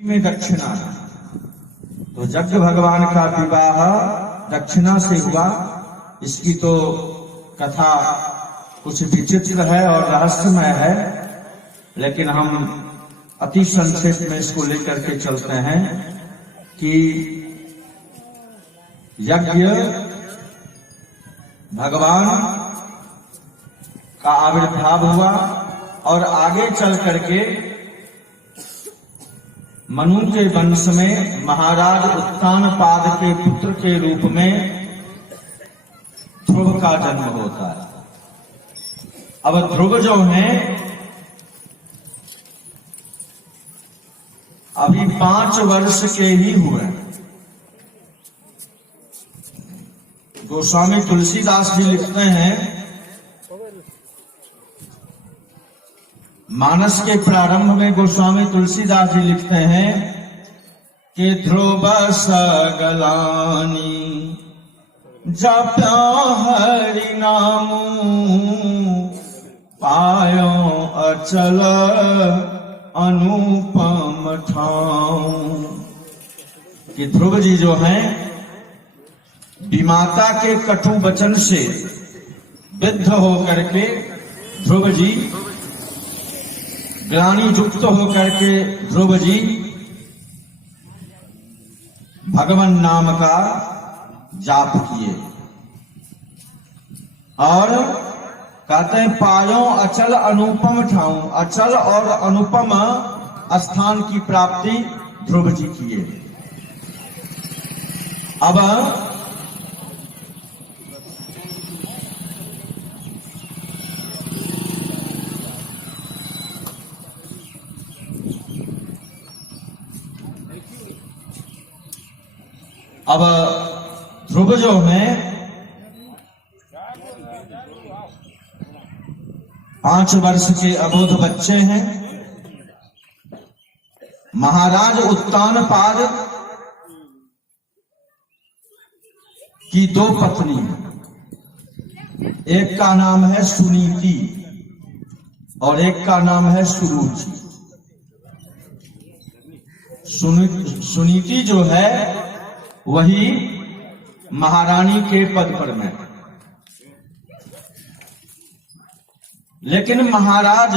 में दक्षिणा, तो यज्ञ भगवान का विवाह दक्षिणा से हुआ। इसकी तो कथा कुछ विचित्र है और रहस्यमय है, लेकिन हम अति संक्षेप में इसको लेकर के चलते हैं कि यज्ञ भगवान का आविर्भाव हुआ और आगे चल करके मनु के वंश में महाराज उत्तानपाद के पुत्र के रूप में ध्रुव का जन्म होता है। अब ध्रुव जो हैं अभी 5 वर्ष के ही हुए। गोस्वामी तुलसीदास जी लिखते हैं, मानस के प्रारंभ में गोस्वामी तुलसीदास जी लिखते हैं कि ध्रुव सगलानी जप्या हरि नामू पायो अचल अनुपम ठाऊं। कि ध्रुव जी जो हैं विमाता के कटु वचन से विद्ध होकर के ध्रुव जी ग्लानि युक्त होकर के ध्रुव जी भगवान नाम का जाप किए और कहते हैं पायो अचल अनुपम ठाऊं। अचल और अनुपम स्थान की प्राप्ति ध्रुव जी किए। अब ध्रुव जो है 5 वर्ष के अबोध बच्चे हैं। महाराज उत्तानपाद की 2 पत्नी हैं। एक का नाम है सुनीति और एक का नाम है सुरुचि। सुनीति जो है वही महारानी के पद पर में, लेकिन महाराज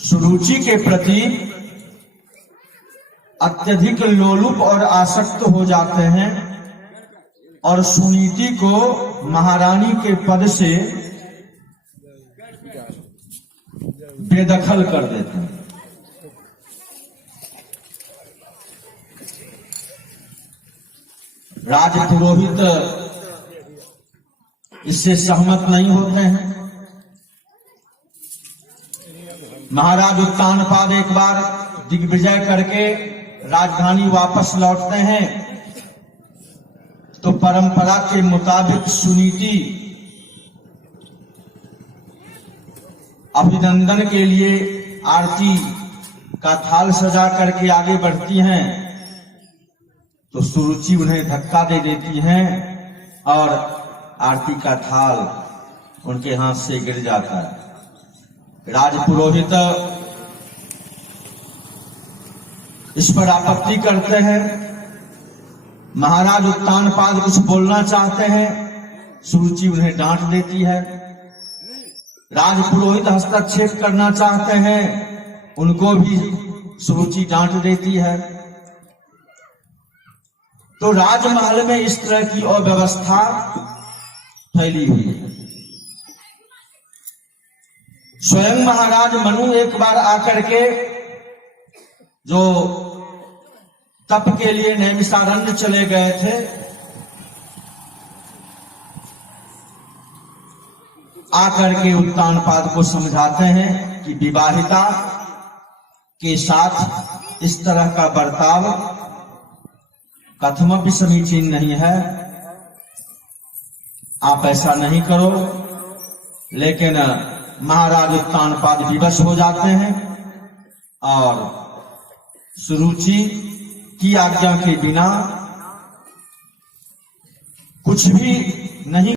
सुरुचि के प्रति अत्यधिक लोलुप और आसक्त हो जाते हैं और सुनीति को महारानी के पद से बेदखल कर देते हैं। राजपुरोहित इससे सहमत नहीं होते हैं। महाराज उत्तानपाद एक बार दिग्विजय करके राजधानी वापस लौटते हैं तो परंपरा के मुताबिक सुनीति अभिनंदन के लिए आरती का थाल सजा करके आगे बढ़ती हैं तो सुरुचि उन्हें धक्का दे देती हैं और आरती का थाल उनके हाथ से गिर जाता है। राजपुरोहित इस पर आपत्ति करते हैं। महाराज उत्तानपाद कुछ बोलना चाहते हैं, सुरुचि उन्हें डांट देती है। राजपुरोहित हस्तक्षेप करना चाहते हैं, उनको भी सुरुचि डांट देती है। तो राजमहल में इस तरह की अव्यवस्था फैली हुई है। स्वयं महाराज मनु एक बार आकर के जो तप के लिए नैमिषारण्य चले गए थे, आकर के उत्तानपाद को समझाते हैं कि विवाहिता के साथ इस तरह का बर्ताव कथमपि समीचीन नहीं है, आप ऐसा नहीं करो। लेकिन महाराज उत्तानपाद विवश हो जाते हैं और सुरुचि की आज्ञा के बिना कुछ भी नहीं